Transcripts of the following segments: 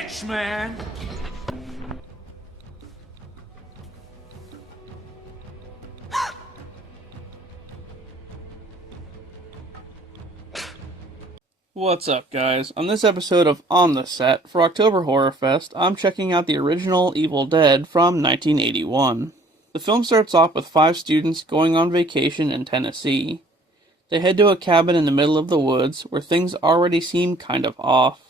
bitch, man! What's up, guys? On this episode of On the Set for October Horrorfest, I'm checking out the original Evil Dead from 1981. The film starts off with 5 students going on vacation in Tennessee. They head to a cabin in the middle of the woods where things already seem kind of off.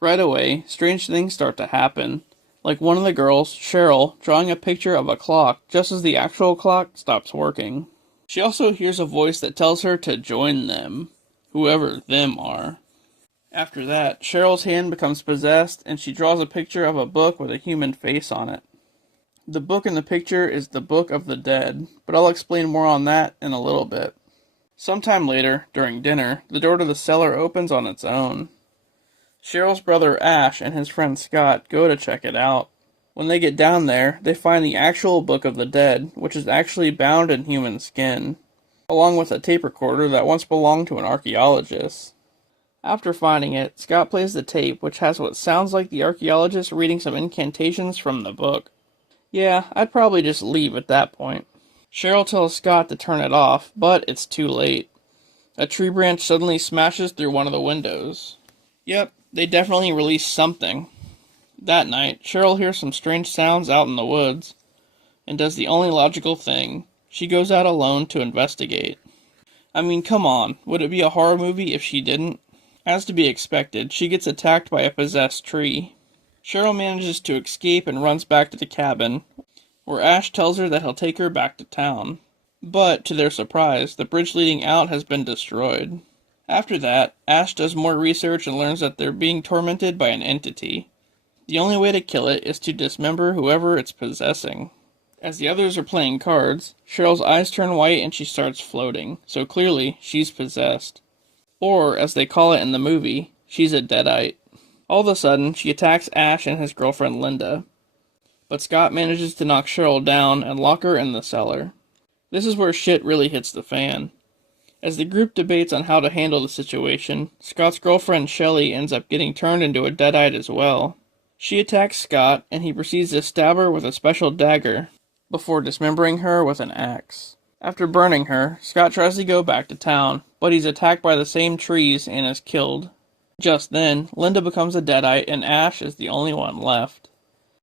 Right away, strange things start to happen, like one of the girls, Cheryl, drawing a picture of a clock just as the actual clock stops working. She also hears a voice that tells her to join them, whoever them are. After that, Cheryl's hand becomes possessed and she draws a picture of a book with a human face on it. The book in the picture is the Book of the Dead, but I'll explain more on that in a little bit. Sometime later, during dinner, the door to the cellar opens on its own. Cheryl's brother Ash and his friend Scott go to check it out. When they get down there, they find the actual Book of the Dead, which is actually bound in human skin, along with a tape recorder that once belonged to an archaeologist. After finding it, Scott plays the tape, which has what sounds like the archaeologist reading some incantations from the book. Yeah, I'd probably just leave at that point. Cheryl tells Scott to turn it off, but it's too late. A tree branch suddenly smashes through one of the windows. Yep, they definitely released something. That night, Cheryl hears some strange sounds out in the woods, and does the only logical thing. She goes out alone to investigate. I mean, come on, would it be a horror movie if she didn't? As to be expected, she gets attacked by a possessed tree. Cheryl manages to escape and runs back to the cabin, where Ash tells her that he'll take her back to town. But, to their surprise, the bridge leading out has been destroyed. After that, Ash does more research and learns that they're being tormented by an entity. The only way to kill it is to dismember whoever it's possessing. As the others are playing cards, Cheryl's eyes turn white and she starts floating, so clearly she's possessed. Or, as they call it in the movie, she's a deadite. All of a sudden, she attacks Ash and his girlfriend Linda. But Scott manages to knock Cheryl down and lock her in the cellar. This is where shit really hits the fan. As the group debates on how to handle the situation, Scott's girlfriend Shelley ends up getting turned into a deadite as well. She attacks Scott, and he proceeds to stab her with a special dagger, before dismembering her with an axe. After burning her, Scott tries to go back to town, but he's attacked by the same trees and is killed. Just then, Linda becomes a deadite and Ash is the only one left.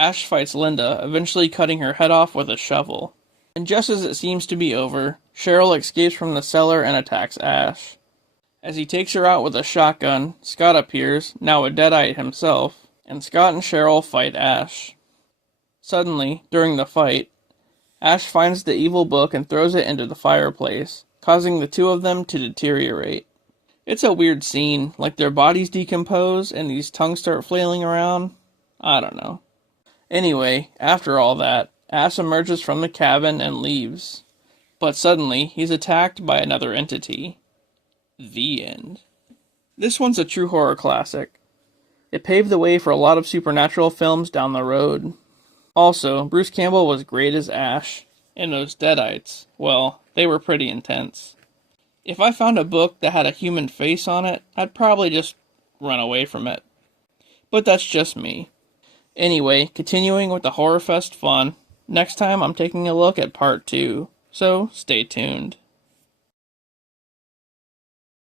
Ash fights Linda, eventually cutting her head off with a shovel. And just as it seems to be over, Cheryl escapes from the cellar and attacks Ash. As he takes her out with a shotgun, Scott appears, now a deadite himself, and Scott and Cheryl fight Ash. Suddenly, during the fight, Ash finds the evil book and throws it into the fireplace, causing the two of them to deteriorate. It's a weird scene, like their bodies decompose and these tongues start flailing around. I don't know. Anyway, after all that, Ash emerges from the cabin and leaves. But suddenly, he's attacked by another entity. The end. This one's a true horror classic. It paved the way for a lot of supernatural films down the road. Also, Bruce Campbell was great as Ash, and those deadites, well, they were pretty intense. If I found a book that had a human face on it, I'd probably just run away from it. But that's just me. Anyway, continuing with the Horrorfest fun, next time I'm taking a look at part 2, so stay tuned.